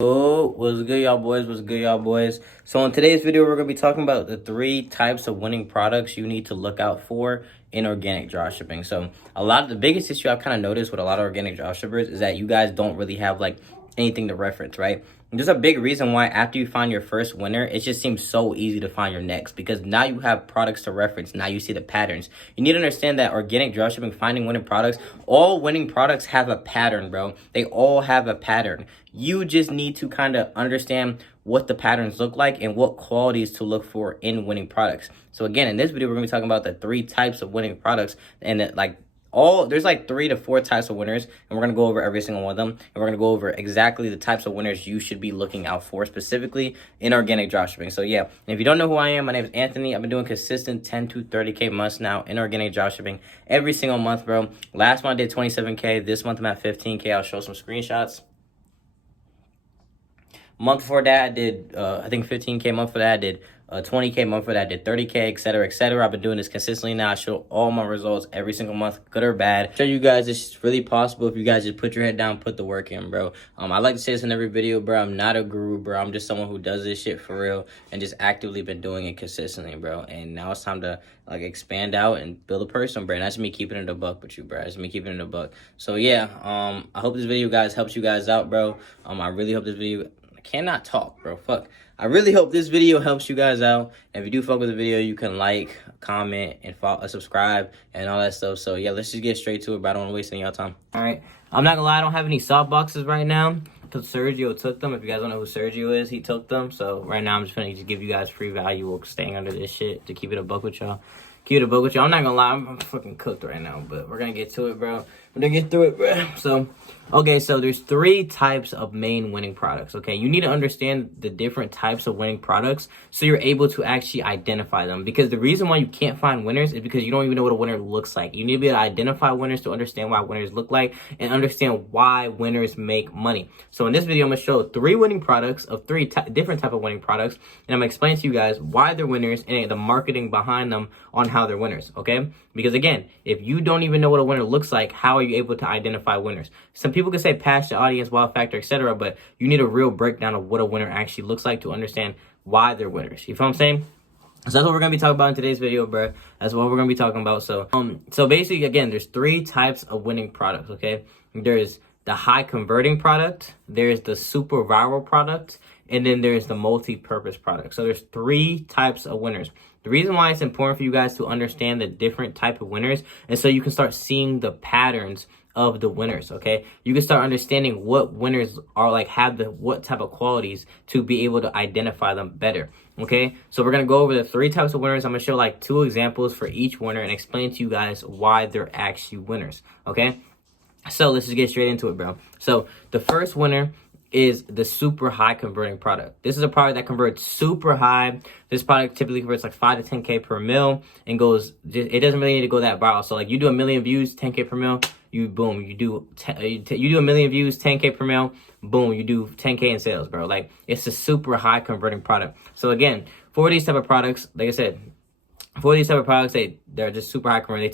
Oh, what's good, y'all boys? What's good, y'all boys? So in today's video, we're going to be talking about the 3 types of winning products you need to look out for in organic dropshipping. So a lot of the biggest issue I've kind of noticed with a lot of organic dropshippers is that you guys don't really have like anything to reference, right? And there's a big reason why after you find your first winner, it just seems so easy to find your next, because now you have products to reference. Now you see the patterns. You need to understand that organic dropshipping, finding winning products, all winning products have a pattern, bro. They all have a pattern. You just need to kind of understand what the patterns look like and what qualities to look for in winning products. So again, in this video, we're going to be talking about the 3 types of winning products, and there's like 3 to 4 types of winners, and we're going to go over every single one of them, and we're going to go over exactly the types of winners you should be looking out for specifically in organic dropshipping. So yeah, and if you don't know who I am, my name is Anthony. I've been doing consistent 10 to 30K months now in organic dropshipping every single month, bro. Last month I did 27K. This month I'm at 15K. I'll show some screenshots. Month before that, I did, I think 15K. Month for that, I did 20K. Month for that, I did 30K, etc., etc. I've been doing this consistently now. I show all my results every single month, good or bad. Show you guys it's really possible if you guys just put your head down, put the work in, bro. I like to say this in every video, bro. I'm not a guru, bro. I'm just someone who does this shit for real and just actively been doing it consistently, bro. And now it's time to like expand out and build a personal brand. That's me keeping it a buck with you, bro. That's me keeping it a buck. So yeah, I hope this video, guys, helps you guys out, bro. I really hope this video... cannot talk, bro. Fuck. I really hope this video helps you guys out. And if you do fuck with the video, you can like, comment, and follow, subscribe, and all that stuff. So yeah, let's just get straight to it, bro. I don't want to waste any of y'all time. All right. I'm not gonna lie, I don't have any soft boxes right now because Sergio took them. If you guys don't know who Sergio is, he took them. So right now I'm just gonna give you guys free value of staying under this shit to keep it a buck with y'all. Keep it a buck with y'all. I'm not gonna lie, I'm fucking cooked right now, but we're gonna get to it, bro. We're gonna get through it, bro. So, okay, so there's 3 types of main winning products, okay? You need to understand the different types of winning products so you're able to actually identify them, because the reason why you can't find winners is because you don't even know what a winner looks like. You need to be able to identify winners to understand why winners look like and understand why winners make money. So in this video, I'm gonna show 3 winning products of 3 different type of winning products, and I'm gonna explain to you guys why they're winners and the marketing behind them on how they're winners, okay? Because again, if you don't even know what a winner looks like, how are you able to identify winners? Some people can say passion, audience, wow factor, etc., but you need a real breakdown of what a winner actually looks like to understand why they're winners. You feel what I'm saying? So that's what we're gonna be talking about in today's video, bro. That's what we're gonna be talking about. So basically, again, there's 3 types of winning products, okay? There's the high converting product, there's the super viral product, and then there's the multi-purpose product. So there's 3 types of winners. The reason why it's important for you guys to understand the different type of winners is so you can start seeing the patterns of the winners, okay? You can start understanding what winners are like, have what type of qualities to be able to identify them better, okay? So we're gonna go over the 3 types of winners. I'm gonna show like 2 examples for each winner and explain to you guys why they're actually winners, okay? So let's just get straight into it, bro. So the first winner is the super high converting product. This is a product that converts super high. This product typically converts like 5 to 10K per mil and goes, it doesn't really need to go that viral. So like you do a million views, 10K per mil, you boom, you do a million views, 10K per mil, boom, you do 10K in sales, bro. Like it's a super high converting product. So again, for these type of products, like I said, for these type of products, they're just super high converting.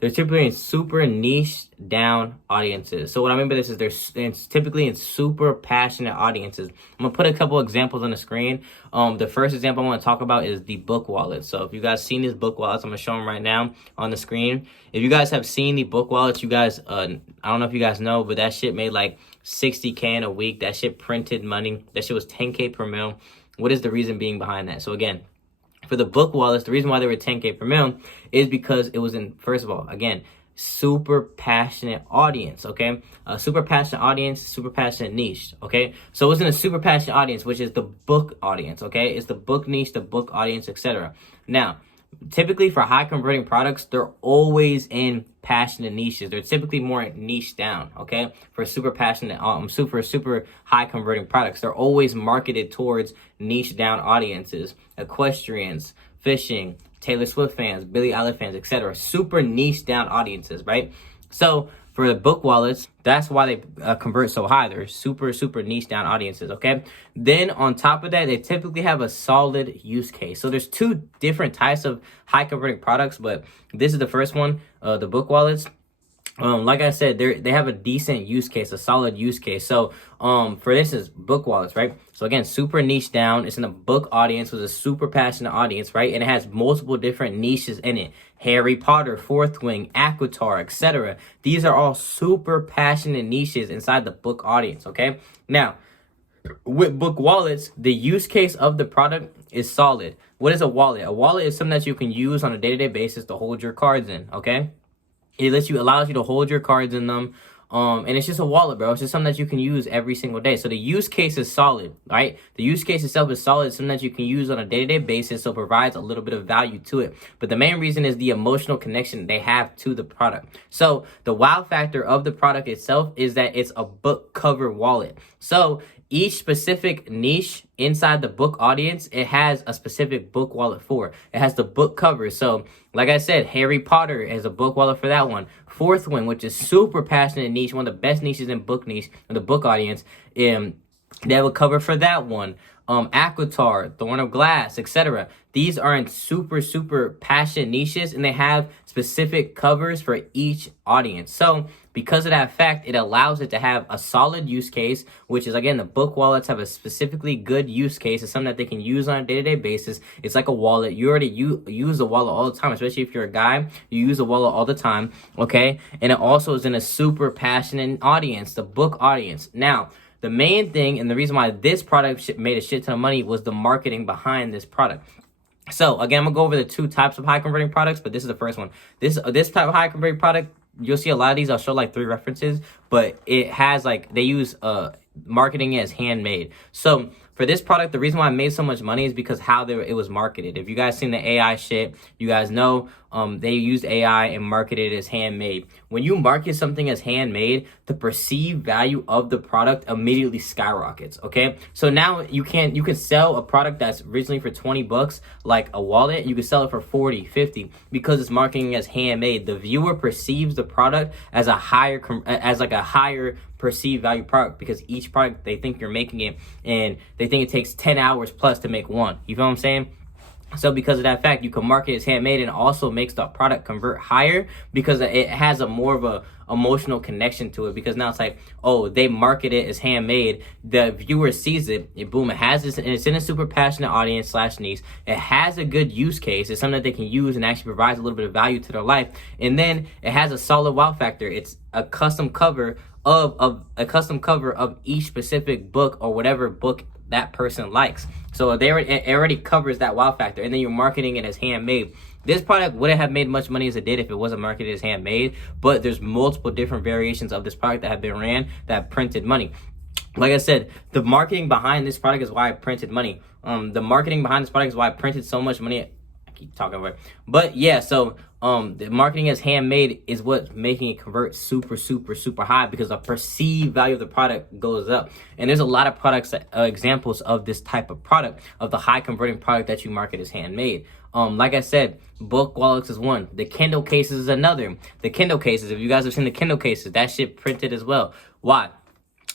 They're typically in super niche down audiences. So what I mean by this is they're typically in super passionate audiences. I'm gonna put a couple examples on the screen. The first example I want to talk about is the book wallet. So if you guys seen these book wallets, I'm gonna show them right now on the screen. If you guys have seen the book wallets, you guys, I don't know if you guys know, but that shit made like 60K in a week. That shit printed money. That shit was 10K per mil. What is the reason being behind that? So again, for the book wallets, the reason why they were 10K per mil is because it was in, first of all, again, super passionate audience, okay? A super passionate audience, super passionate niche, okay? So it was in a super passionate audience, which is the book audience, okay? It's the book niche, the book audience, etc. Now, typically for high converting products, they're always in passionate niches. They're typically more niche down, okay? For super passionate, super high converting products, they're always marketed towards niche down audiences, equestrians, fishing, Taylor Swift fans, Billie Eilish fans, etc. Super niche down audiences, right? So for the book wallets, that's why they convert so high. They're super niche down audiences, okay? Then on top of that, they typically have a solid use case. So there's 2 different types of high converting products, but this is the first one, the book wallets. Like I said, they have a decent use case, a solid use case. So, for this is book wallets, right? So again, super niche down. It's in a book audience with a super passionate audience, right? And it has multiple different niches in it. Harry Potter, Fourth Wing, Aquatar, etc. These are all super passionate niches inside the book audience, okay? Now, with book wallets, the use case of the product is solid. What is a wallet? A wallet is something that you can use on a day-to-day basis to hold your cards in, okay? It allows you to hold your cards in them. And it's just a wallet, bro. It's just something that you can use every single day. So the use case is solid, right? The use case itself is solid. It's something that you can use on a day-to-day basis, so it provides a little bit of value to it. But the main reason is the emotional connection they have to the product. So the wow factor of the product itself is that it's a book cover wallet. So each specific niche inside the book audience, it has a specific book wallet for. It has the book cover. So, like I said, Harry Potter has a book wallet for that one. Fourth Wing, which is super passionate niche, one of the best niches in book niche, in the book audience, they have a cover for that one. Aquatar, Thorn of Glass, etc. These are in super passionate niches, and they have specific covers for each audience. So because of that fact, it allows it to have a solid use case, which is, again, the book wallets have a specifically good use case. It's something that they can use on a day-to-day basis. It's like a wallet. You already use a wallet all the time, especially if you're a guy. You use a wallet all the time, okay? And it also is in a super passionate audience, the book audience. Now, the main thing and the reason why this product made a shit ton of money was the marketing behind this product. So again, I'm gonna go over the two types of high converting products, but this is the first one. This type of high converting product, you'll see a lot of these. I'll show like 3 references, but it has like, they use marketing as handmade. So for this product, the reason why I made so much money is because how it was marketed. If you guys seen the AI shit, you guys know they used AI and marketed it as handmade. When you market something as handmade, the perceived value of the product immediately skyrockets, okay? So now you can sell a product that's originally for 20 bucks, like a wallet, you can sell it for 40, 50, because it's marketing as handmade. The viewer perceives the product as a higher perceived value product, because each product, they think you're making it, and they think it takes 10 hours plus to make one. You feel what I'm saying? So because of that fact, you can market it as handmade, and also makes the product convert higher because it has a more of a emotional connection to it, because now it's like, oh, they market it as handmade, the viewer sees it, boom, it has this, and it's in a super passionate audience / niche. It has a good use case. It's something that they can use and actually provides a little bit of value to their life. And then it has a solid wow factor. It's a custom cover of each specific book or whatever book that person likes. So it already covers that wow factor, and then you're marketing it as handmade. This product wouldn't have made much money as it did if it wasn't marketed as handmade, but there's multiple different variations of this product that have been ran that printed money. Like I said, the marketing behind this product is why I printed money. The marketing behind this product is why I printed so much money. I keep talking about it. But yeah, so the marketing as handmade is what's making it convert super high, because the perceived value of the product goes up. And there's a lot of products examples of this type of product, of the high converting product that you market as handmade. Like I said, book wallets is one. The Kindle cases is another. The Kindle cases, if you guys have seen the Kindle cases, that shit printed as well. Why?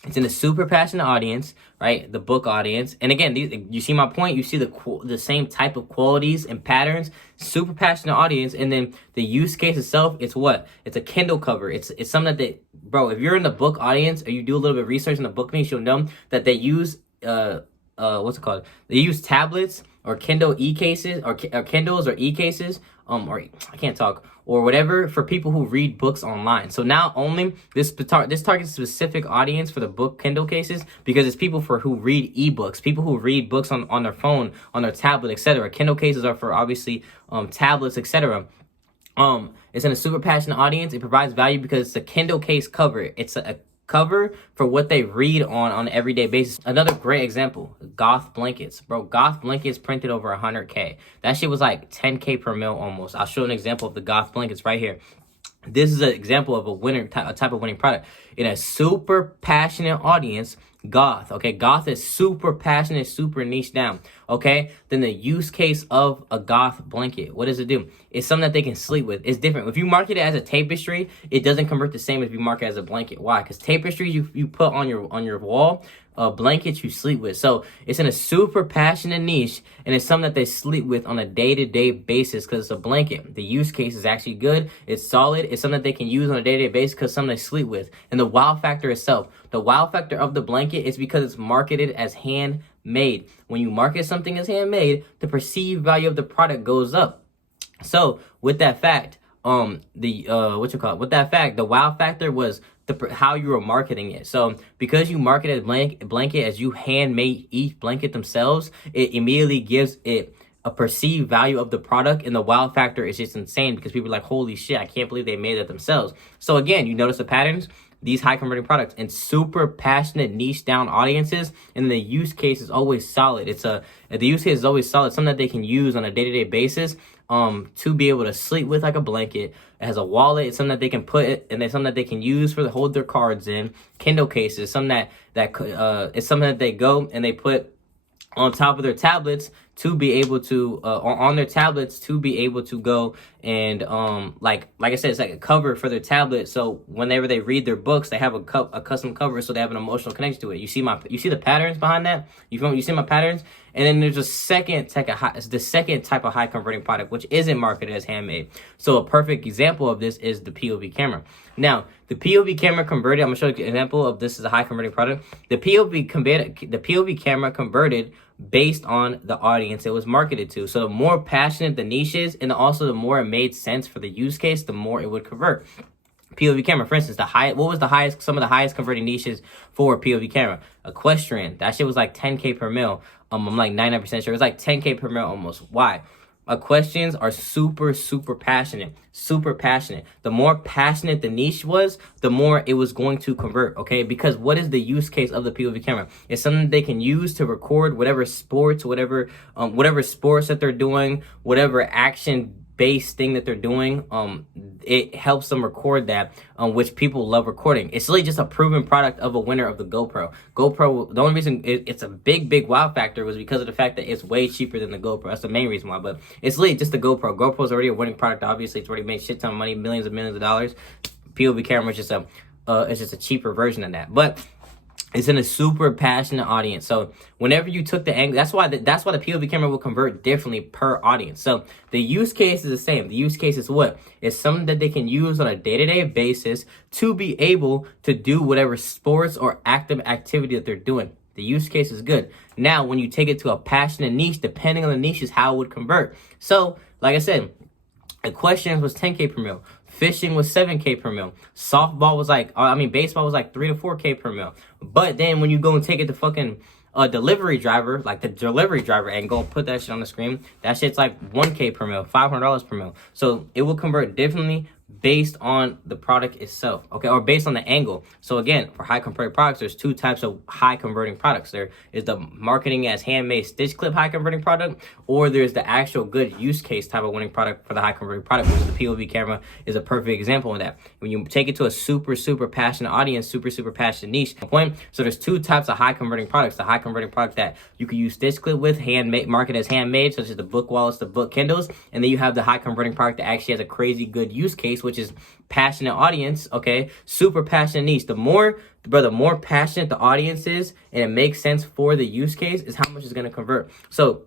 It's in a super passionate audience, right? The book audience. And again, you see my point? You see the same type of qualities and patterns. Super passionate audience. And then the use case itself, it's what? It's a Kindle cover. It's something that bro, if you're in the book audience or you do a little bit of research in the book niche, you'll know that they use, what's it called? They use tablets or Kindle e-cases or Kindles or e-cases, or I can't talk, or whatever, for people who read books online. So not only this targets a specific audience for the book Kindle cases, because it's people who read ebooks, people who read books on their phone, on their tablet, etc. Kindle cases are for obviously tablets, etc. It's in a super passionate audience. It provides value because it's a Kindle case cover. It's a cover for what they read on an everyday basis. Another great example, Goth blankets. Bro, Goth blankets printed over 100K. That shit was like 10K per mil almost. I'll show an example of the Goth blankets right here. This is an example of a type of winning product. In a super passionate audience, Goth, okay? Goth is super passionate, super niche down, okay? Then the use case of a Goth blanket, what does it do? It's something that they can sleep with. It's different. If you market it as a tapestry, it doesn't convert the same if you market it as a blanket. Why? Because tapestries you put on your wall, blankets you sleep with. So it's in a super passionate niche, and it's something that they sleep with on a day-to-day basis because it's a blanket. The use case is actually good. It's solid. It's something that they can use on a day-to-day basis because something they sleep with. And the wow factor itself, the wow factor of the blanket is because it's marketed as handmade. When you market something as handmade, the perceived value of the product goes up. So with that fact, the wow factor was how you were marketing it. So because you marketed blanket as you handmade each blanket themselves, it immediately gives it a perceived value of the product, and the wow factor is just insane because people are like, holy shit, I can't believe they made it themselves. So again, you notice the patterns. These high converting products and super passionate niche down audiences, and the use case is always solid. The use case is always solid, something that they can use on a day-to-day basis to be able to sleep with like a blanket. It has a wallet. It's something that they can put it, and it's something that they can use to hold their cards in. Kindle cases, something it's something that they go and they put on top of their tablets to be able to on their tablets to be able to go and like I said, it's like a cover for their tablet. So whenever they read their books, they have a custom cover, so they have an emotional connection to it. You see the patterns behind that. You see my patterns, and then there's a second type of high converting product which isn't marketed as handmade. So a perfect example of this is the POV camera. Now the POV camera converted. I'm gonna show you an example of this is a high converting product. The POV camera converted based on the audience it was marketed to. So the more passionate the niche is, and also the more it made sense for the use case, the more it would convert. POV camera, for instance, some of the highest converting niches for POV camera? Equestrian, that shit was like 10K per mil. I'm like 99% sure it was like 10K per mil almost. Why? Equestrians are super passionate. The more passionate the niche was, the more it was going to convert, okay? Because what is the use case of the POV camera? It's something they can use to record whatever sports, whatever sports that they're doing, whatever action-based thing that they're doing. It helps them record that, which people love recording. It's really just a proven product of a winner of the GoPro. The only reason it's a big wow factor was because of the fact that it's way cheaper than the GoPro. That's the main reason why, but it's really just the GoPro. GoPro is already a winning product. Obviously, it's already made shit ton of money, millions of dollars. POV camera is just a cheaper version of that, but it's in a super passionate audience. So whenever you took the angle, that's why the POV camera will convert differently per audience. So the use case is the same. The use case is what? It's something that they can use on a day-to-day basis to be able to do whatever sports or active activity that they're doing. The use case is good. Now, when you take it to a passionate niche, depending on the niche is how it would convert. So, like I said, equestrian was 10K per mil. Fishing was 7K per mil. Baseball was like 3 to 4K per mil. But then when you go and take it to fucking delivery driver, like the delivery driver, and go and put that shit on the screen, that shit's like 1K per mil, $500 per mil. So it will convert differently based on the product itself, okay, or based on the angle. So again, for high converting products, there's two types of high converting products. There is the marketing as handmade stitch clip high converting product, or there's the actual good use case type of winning product for the high converting product, which is the POV camera is a perfect example of that. When you take it to a super passionate audience, super passionate niche point. So there's two types of high converting products. The high converting product that you can use stitch clip with, handmade, market as handmade, such as the book wallets, the book Kindles, and then you have the high converting product that actually has a crazy good use case, which is passionate audience, okay? Super passionate niche. The more passionate the audience is, and it makes sense for the use case, is how much it's going to convert. So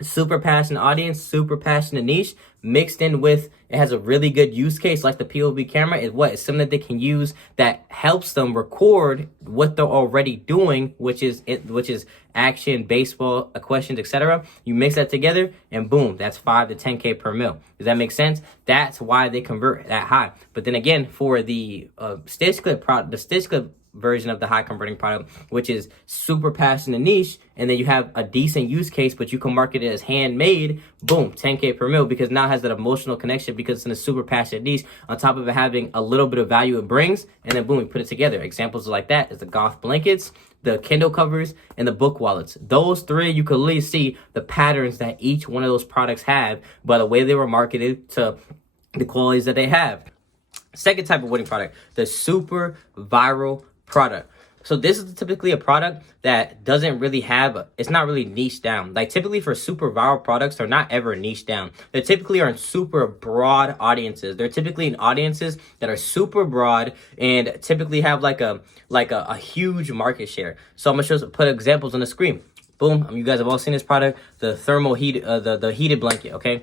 super passionate audience, super passionate niche, mixed in with it has a really good use case like the POV camera is what? It's something that they can use that helps them record what they're already doing, which is action, baseball, questions, etc. You mix that together and boom, that's 5 to 10K per mil. Does that make sense? That's why they convert that high. But then again, for the stitch clip version of the high converting product, which is super passionate niche, and then you have a decent use case, but you can market it as handmade, boom, 10K per mil, because now it has that emotional connection because it's in a super passionate niche, on top of it having a little bit of value it brings, and then boom, we put it together. Examples like that is the goth blankets, the Kindle covers, and the book wallets. Those three, you can really see the patterns that each one of those products have by the way they were marketed to the qualities that they have. Second type of winning product, the super viral product. So this is typically a product that doesn't really have, it's not really niche down. Like typically for super viral products, they're not ever niche down. They typically are in super broad audiences. They're typically in audiences that are super broad and typically have like a huge market share. So I'm gonna put examples on the screen. Boom, you guys have all seen this product, the thermal heat, the heated blanket, okay?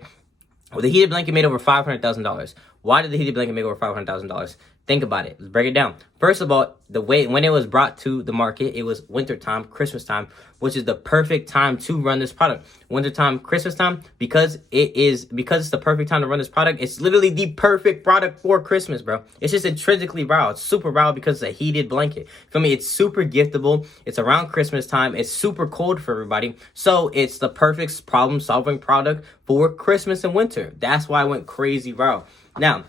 Well, the heated blanket made over $500,000. Why did the heated blanket make over $500,000? Think about it. Let's break it down. First of all, when it was brought to the market, it was winter time, Christmas time, which is the perfect time to run this product. Winter time, Christmas time, because it's the perfect time to run this product. It's literally the perfect product for Christmas, bro. It's just intrinsically viral. It's super viral because it's a heated blanket. Feel me? It's super giftable. It's around Christmas time. It's super cold for everybody. So it's the perfect problem-solving product for Christmas and winter. That's why it went crazy viral. Now,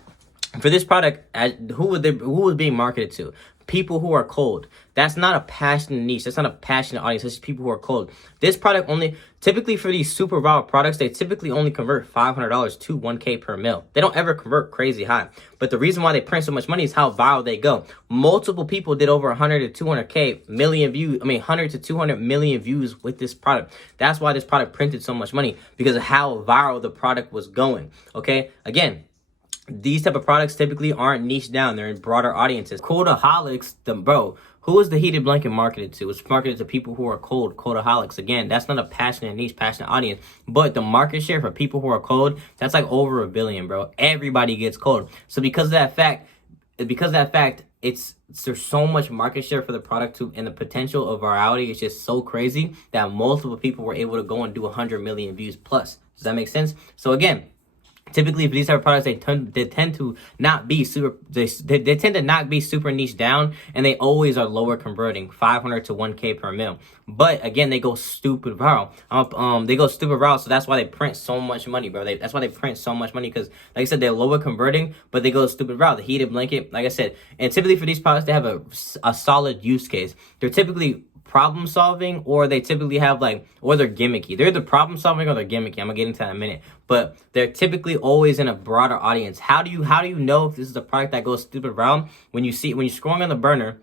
for this product, who was being marketed to? People who are cold. That's not a passionate niche. That's not a passionate audience. It's just people who are cold. This product typically for these super viral products, they typically only convert $500 to 1K per mil. They don't ever convert crazy high. But the reason why they print so much money is how viral they go. Multiple people did over 100 to 200K million views. 100 to 200 million views with this product. That's why this product printed so much money, because of how viral the product was going. Okay, again, these type of products typically aren't niche down. They're in broader audiences. Coldaholics, who is the heated blanket marketed to? It's marketed to people who are cold, coldaholics. Again, that's not a passionate niche, passionate audience. But the market share for people who are cold, that's like over 1 billion, bro. Everybody gets cold. So because of that fact, there's so much market share for the product and the potential of virality is just so crazy that multiple people were able to go and do 100 million views plus. Does that make sense? So again, typically, for these type of products, they tend to not be super. They tend to not be super niche down, and they always are lower converting, 500 to 1K per mil. But again, they go stupid viral. They go stupid viral, so that's why they print so much money, bro. That's why they print so much money, because, like I said, they're lower converting, but they go stupid viral. The heated blanket, like I said, and typically for these products, they have a solid use case. They're typically problem solving, or they typically have or they're gimmicky. They're the problem solving or they're gimmicky. I'm gonna get into that in a minute, but they're typically always in a broader audience. How do you know if this is a product that goes stupid viral? When you're scrolling on the burner,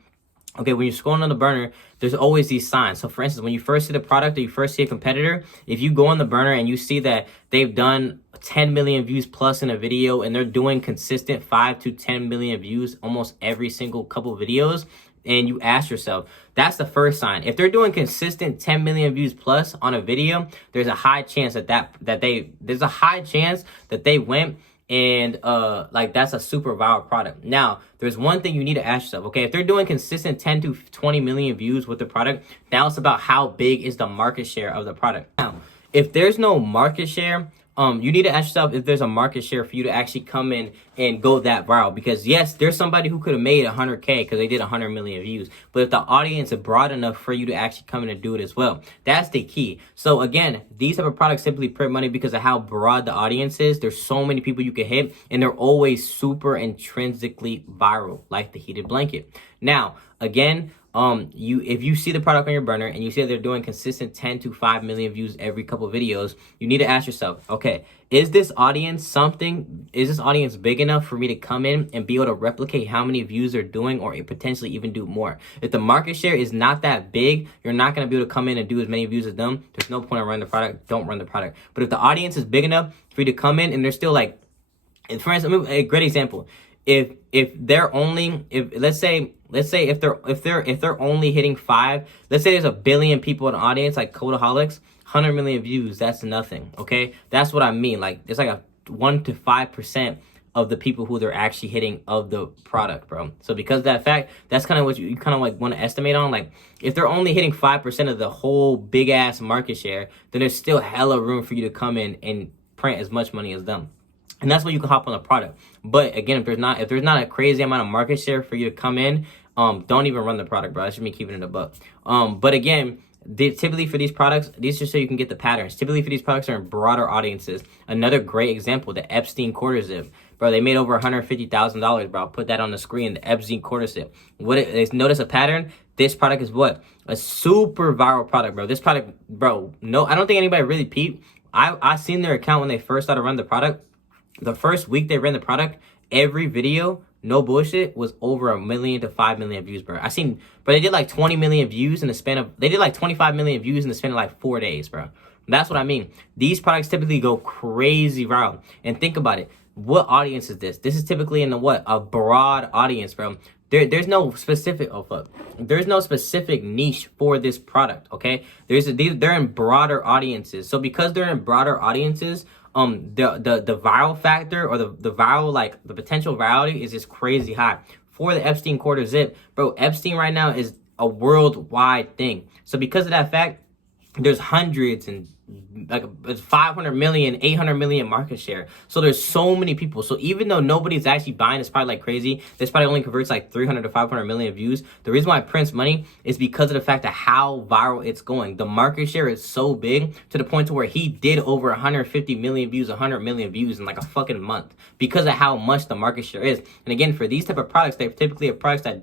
okay, when you're scrolling on the burner, there's always these signs. So for instance, when you first see the product or you first see a competitor, if you go on the burner and you see that they've done 10 million views plus in a video and they're doing consistent 5 to 10 million views almost every single couple videos, and you ask yourself, that's the first sign. If they're doing consistent 10 million views plus on a video, there's a high chance that they went and that's a super viral product. Now, there's one thing you need to ask yourself, okay, if they're doing consistent 10 to 20 million views with the product, now it's about how big is the market share of the product. Now, if there's no market share, you need to ask yourself if there's a market share for you to actually come in and go that viral. Because yes, there's somebody who could have made 100K because they did 100 million views. But if the audience is broad enough for you to actually come in and do it as well, that's the key. So again, these type of products simply print money because of how broad the audience is. There's so many people you can hit, and they're always super intrinsically viral, like the heated blanket. Now, again, if you see the product on your burner and you see that they're doing consistent 10 to 5 million views every couple videos, you need to ask yourself, okay, is this audience big enough for me to come in and be able to replicate how many views they're doing, or potentially even do more? If the market share is not that big, you're not going to be able to come in and do as many views as them. There's no point in running the product. Don't run the product. But if the audience is big enough for you to come in and they're still for instance, a great example, if they're only, let's say if they're only hitting 5, let's say there's 1 billion people in the audience, like Coldaholics, 100 million views, that's nothing. Okay, that's what I mean. It's like a 1 to 5% of the people who they're actually hitting of the product, bro. So because of that fact, that's kind of what you kind of want to estimate on. If they're only hitting 5% of the whole big ass market share, then there's still hella room for you to come in and print as much money as them. And that's where you can hop on the product. But again, if there's not a crazy amount of market share for you to come in, don't even run the product, bro. That's just me keeping it a buck. But again, typically for these products, these just so you can get the patterns. Typically for these products are in broader audiences. Another great example, the Epstein quarter zip. Bro, they made over $150,000, bro. I'll put that on the screen, the Epstein quarter zip. Notice a pattern? This product is what? A super viral product, bro. This product, bro, no, I don't think anybody really peeped. I seen their account when they first started running the product. The first week they ran the product, every video, no bullshit, was over 1 million to 5 million views, bro. But they did like 20 million views in the span of, they did like 25 million views in the span of like 4 days, bro. That's what I mean. These products typically go crazy viral. And think about it. What audience is this? This is typically in the what? A broad audience, bro. There's no specific, oh fuck. There's no specific niche for this product, okay? They're in broader audiences. So because they're in broader audiences, the viral factor, or the viral, like the potential virality is just crazy high. For the Epstein quarter zip, bro, Epstein right now is a worldwide thing. So because of that fact, there's hundreds and like 500 million, 800 million market share. So there's so many people. So even though nobody's actually buying this product like crazy, this probably only converts like 300 to 500 million views. The reason why it prints money is because of the fact of how viral it's going. The market share is so big to the point to where he did over 150 million views, 100 million views in like a fucking month because of how much the market share is. And again, for these type of products, they typically are products that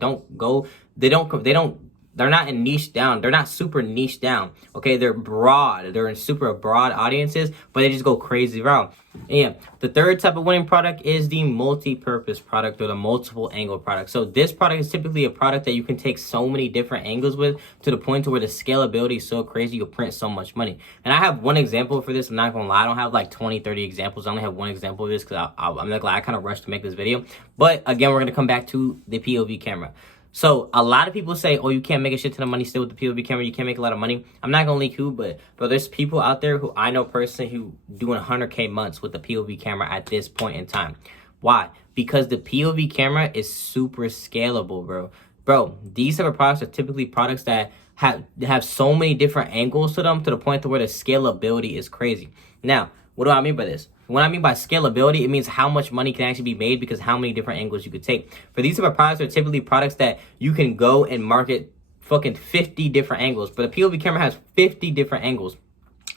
they're not in niche down. They're not super niche down. Okay, they're broad. They're in super broad audiences, but they just go crazy viral. And the third type of winning product is the multi-purpose product, or the multiple angle product. So this product is typically a product that you can take so many different angles with, to the point to where the scalability is so crazy, you'll print so much money. And I have one example for this. I'm not gonna lie, I don't have like 20, 30 examples. I only have one example of this because I'm not glad I kind of rushed to make this video. But again, we're gonna come back to the POV camera. So a lot of people say, oh, you can't make a shit ton of money still with the POV camera. You can't make a lot of money. I'm not going to leak who, but there's people out there who I know personally who doing 100K months with the POV camera at this point in time. Why? Because the POV camera is super scalable, bro. Bro, these type of products are typically products that have so many different angles to them, to the point to where the scalability is crazy. Now, what do I mean by this? When I mean by scalability, it means how much money can actually be made because how many different angles you could take. For these type of products, are typically products that you can go and market fucking 50 different angles. But a POV camera has 50 different angles.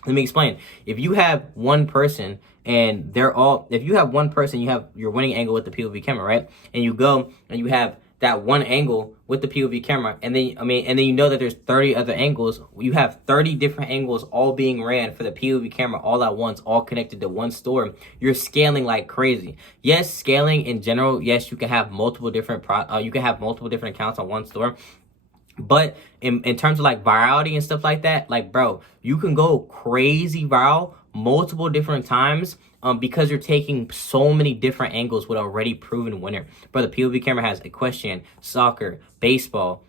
Let me explain. If you have one person and if you have one person, you have your winning angle with the POV camera, right? And you go and you have that one angle with the POV camera, and then you know that there's 30 other angles. You have 30 different angles all being ran for the POV camera all at once, all connected to one store. You're scaling like crazy. Yes, scaling in general, yes, you can have multiple different accounts on one store. But in terms of like virality and stuff like that, like, bro, you can go crazy viral multiple different times because you're taking so many different angles with already proven winner. But the POV camera has equestrian, soccer, baseball,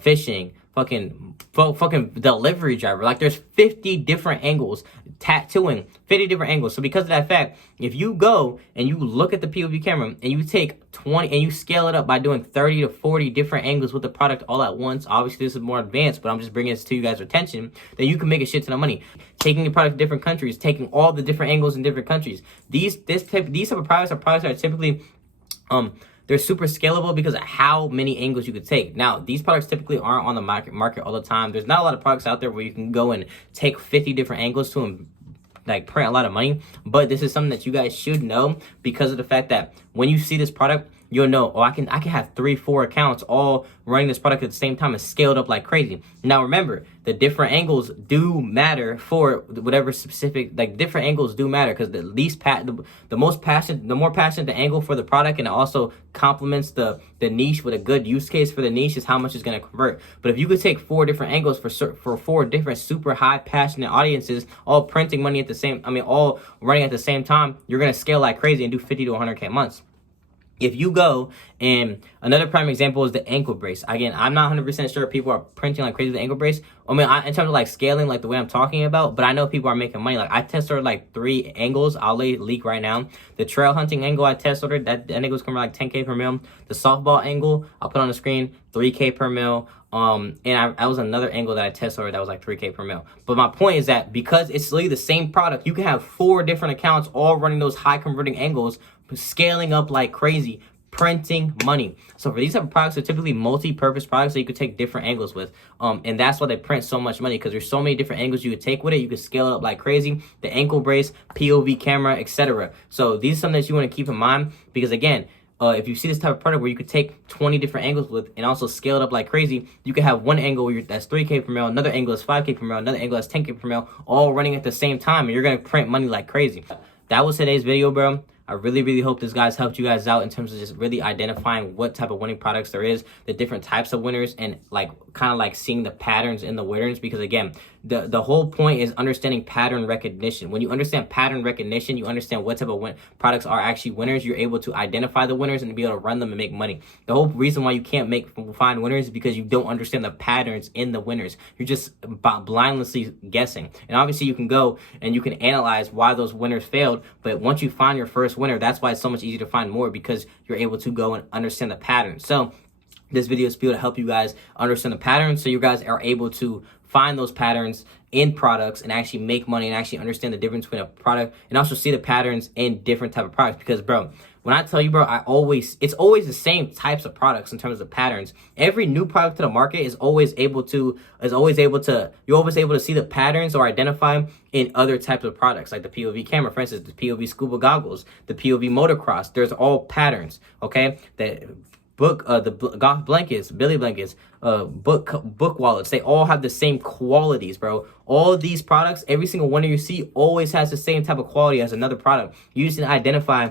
fishing, fucking delivery driver. Like, there's 50 different angles, tattooing, 50 different angles. So because of that fact, if you go and you look at the POV camera and you take 20 and you scale it up by doing 30 to 40 different angles with the product all at once, obviously this is more advanced, but I'm just bringing this to you guys' attention, then you can make a shit ton of money. Taking the product to different countries, taking all the different angles in different countries. These type of products are products that are typically they're super scalable because of how many angles you could take. Now, these products typically aren't on the market all the time. There's not a lot of products out there where you can go and take 50 different angles to and like print a lot of money. But this is something that you guys should know because of the fact that when you see this product, you'll know, oh, I can have 3-4 accounts all running this product at the same time and scaled up like crazy. Now remember, the different angles do matter for whatever specific, like different angles do matter because the more passionate the angle for the product, and it also complements the niche with a good use case for the niche, is how much it's going to convert. But if you could take 4 different angles for 4 different super high passionate audiences, all printing money all running at the same time, you're going to scale like crazy and do 50 to 100K months. If you go, and another prime example is the ankle brace. Again, I'm not 100% sure if people are printing like crazy with the ankle brace. In terms of like scaling, like the way I'm talking about, but I know people are making money. Like, I test ordered like 3 angles. I'll leak right now. The trail hunting angle I test ordered, that angle was coming like 10K per mil. The softball angle, I'll put on the screen, 3K per mil. And that was another angle that I test ordered that was like 3K per mil. But my point is that because it's literally the same product, you can have 4 different accounts all running those high converting angles, scaling up like crazy, printing money. So for these type of products, they're typically multi-purpose products that you could take different angles with. And that's why they print so much money, because there's so many different angles you could take with it. You could scale it up like crazy. The ankle brace, POV camera, etc. So these are something that you want to keep in mind, because again, if you see this type of product where you could take 20 different angles with and also scale it up like crazy, you can have one angle that's 3K per mil, another angle is 5K per mil, another angle that's 10K per mil, all running at the same time, and you're going to print money like crazy. That was today's video, bro. I really hope this guys helped you guys out in terms of just really identifying what type of winning products there is, the different types of winners, and like kind of like seeing the patterns in the winners. Because again, the whole point is understanding pattern recognition. When you understand pattern recognition, you understand what type of products are actually winners. You're able to identify the winners and be able to run them and make money. The whole reason why you can't find winners is because you don't understand the patterns in the winners. You're just blindlessly guessing. And obviously you can go and you can analyze why those winners failed, but once you find your first winner, that's why it's so much easier to find more, because you're able to go and understand the patterns. So this video is to help you guys understand the patterns, so you guys are able to find those patterns in products and actually make money and actually understand the difference between a product, and also see the patterns in different type of products. Because bro, when I tell you, bro, it's always the same types of products in terms of patterns. Every new product to the market is always able to you're always able to see the patterns or identify in other types of products, like the POV camera, for instance, the POV scuba goggles, the POV motocross. There's all patterns, okay? The golf blankets, Billy blankets, book wallets, they all have the same qualities, bro. All of these products, every single one you see always has the same type of quality as another product. You just need to identify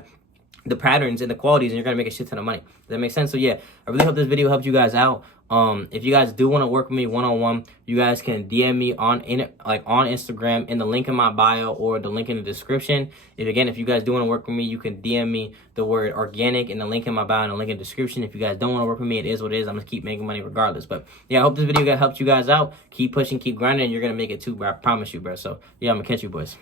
the patterns and the qualities, and you're gonna make a shit ton of money. Does that make sense? So yeah, I really hope this video helped you guys out. If you guys do want to work with me one-on-one, you guys can DM me on Instagram in the link in my bio or the link in the description. If you guys do want to work with me, you can DM me the word organic in the link in my bio and the link in the description. If you guys don't want to work with me, it is what it is. I'm gonna keep making money regardless. But yeah, I hope this video helped you guys out. Keep pushing, keep grinding, and you're gonna make it too, bro. I promise you, bro. So yeah, I'm gonna catch you boys.